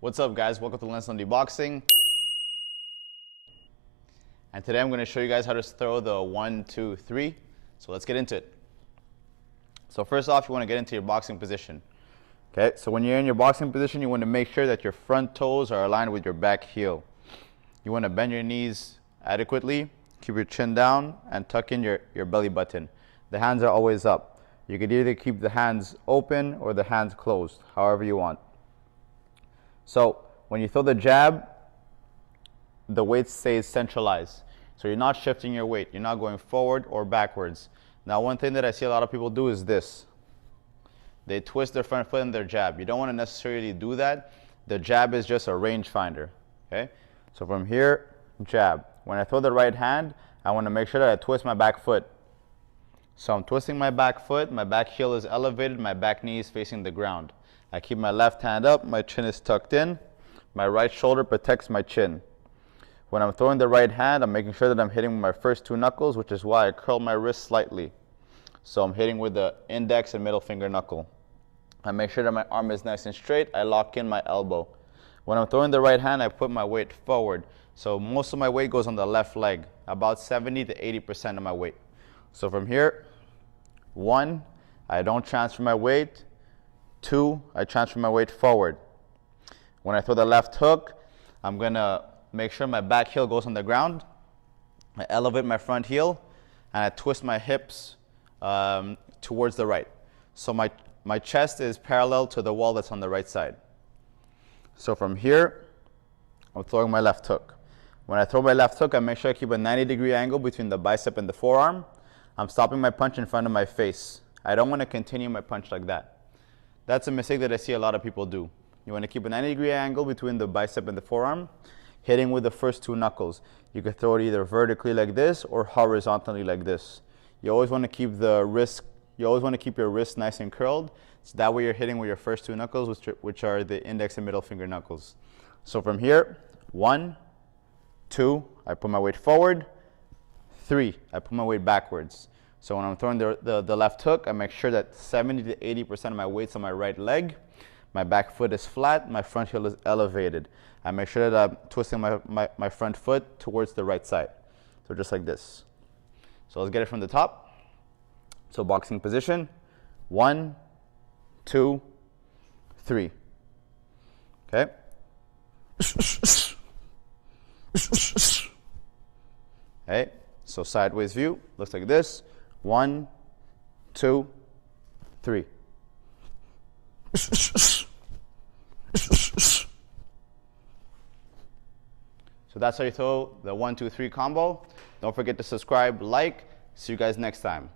What's up, guys? Welcome to Lentz Lundy Boxing. And today I'm going to show you guys how to throw the 1, 2, 3. So let's get into it. So first off, you want to get into your boxing position. Okay, so when you're in your boxing position, you want to make sure that your front toes are aligned with your back heel. You want to bend your knees adequately, keep your chin down, and tuck in your belly button. The hands are always up. You could either keep the hands open or the hands closed, however you want. So when you throw the jab, the weight stays centralized. So you're not shifting your weight. You're not going forward or backwards. Now, one thing that I see a lot of people do is this. They twist their front foot in their jab. You don't want to necessarily do that. The jab is just a range finder. Okay? So from here, jab. When I throw the right hand, I want to make sure that I twist my back foot. So I'm twisting my back foot, my back heel is elevated, my back knee is facing the ground. I keep my left hand up, my chin is tucked in, my right shoulder protects my chin. When I'm throwing the right hand, I'm making sure that I'm hitting with my first two knuckles, which is why I curl my wrist slightly. So I'm hitting with the index and middle finger knuckle. I make sure that my arm is nice and straight. I lock in my elbow. When I'm throwing the right hand, I put my weight forward. So most of my weight goes on the left leg, about 70 to 80% of my weight. So from here, 1, I don't transfer my weight. 2, I transfer my weight forward. When I throw the left hook, I'm going to make sure my back heel goes on the ground. I elevate my front heel, and I twist my hips towards the right. So my chest is parallel to the wall that's on the right side. So from here, I'm throwing my left hook. When I throw my left hook, I make sure I keep a 90-degree angle between the bicep and the forearm. I'm stopping my punch in front of my face. I don't want to continue my punch like that. That's a mistake that I see a lot of people do. You want to keep a 90-degree angle between the bicep and the forearm, hitting with the first two knuckles. You can throw it either vertically like this or horizontally like this. You always want to keep the wrist, your wrist nice and curled. So that way you're hitting with your first two knuckles, which are the index and middle finger knuckles. So from here, 1, 2, I put my weight forward. 3, I put my weight backwards. So when I'm throwing the left hook, I make sure that 70 to 80% of my weight's on my right leg. My back foot is flat, my front heel is elevated. I make sure that I'm twisting my front foot towards the right side. So just like this. So let's get it from the top. So boxing position, 1, 2, 3. Okay? Okay, so sideways view, looks like this. 1, 2, 3. So that's how you throw the 1, 2, 3 combo. Don't forget to subscribe, like. See you guys next time.